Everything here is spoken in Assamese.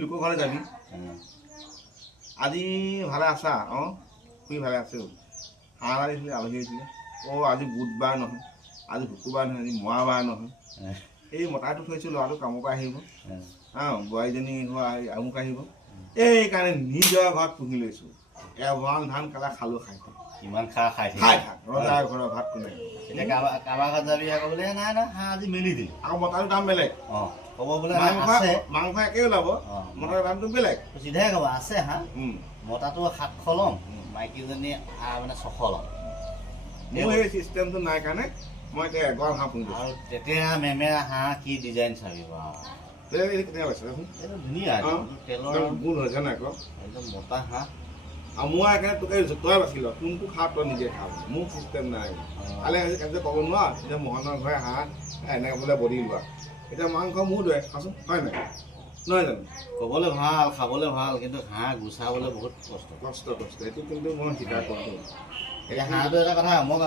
লোকৰ ঘৰলৈ যাবি আজি ভালে আছা অঁ খুৰী ভালে আছে হাঁহ এটা দিছিলে আলহী আহিছিলে আজি বুধবাৰ নহয় আজি শুকুৰবাৰ নহয় আজি মৰাবাৰ নহয় এই মতাটো থৈছোঁ ল'ৰাটো কামৰ পৰা আহিব বোৱাৰীজনী আমুক আহিব এইকাৰণে নিজৰ ঘৰত পুহি লৈছোঁ এৱান ধান কালা খালোঁ খাই ইমান খাই ৰজাৰ ঘৰৰ ভাত কোনে এতিয়া কাৰোবাৰ ঘৰত যাবি আকৌ বোলে নাই নাই হাঁহ আজি মেলি দিলোঁ আকৌ মতাটোৰ দাম বেলেগ ক'ব বোলে মাংস একেই ওলাব মতাৰ দামটো বেলেগ চিধাই ক'ব আছে হাঁহ মতাটো 700 ল'ম মাইকীজনী মানে 600 ল'ম মোৰ সেই চিষ্টেমটো নাই কাৰণে মই এতিয়া এগৰাল হাঁহ পুহিছোঁ আৰু তেতিয়া মেমেৰা হাঁহ কি ডিজাইন চাবি কেনেকৈ পাইছে দেখোন এইটো ধুনীয়া তেলৰ গোল হৈছে নাই আকৌ একদম মতা হাঁহ আৰু মই সেইকাৰণে তোকে তই বাচিল কোনটো খাওঁ তই নিজে খাওঁ মোৰ চিষ্টেম নাই কালি কেনেকৈ ক'ব নোৱাৰ এতিয়া মোহনৰ ঘৰে হাঁহ এনেকৈ বোলে বডি লোৱা এতিয়া মাংস মোৰ দৰে খাচোন হয় নাই নহয় জানো ক'বলৈ ভাল খাবলৈ ভাল কিন্তু হাঁহ গুচাবলৈ বহুত কষ্ট কষ্ট এইটো কিন্তু মই স্বীকাৰ কৰোঁ এতিয়া হাঁহটো এটা কথা মই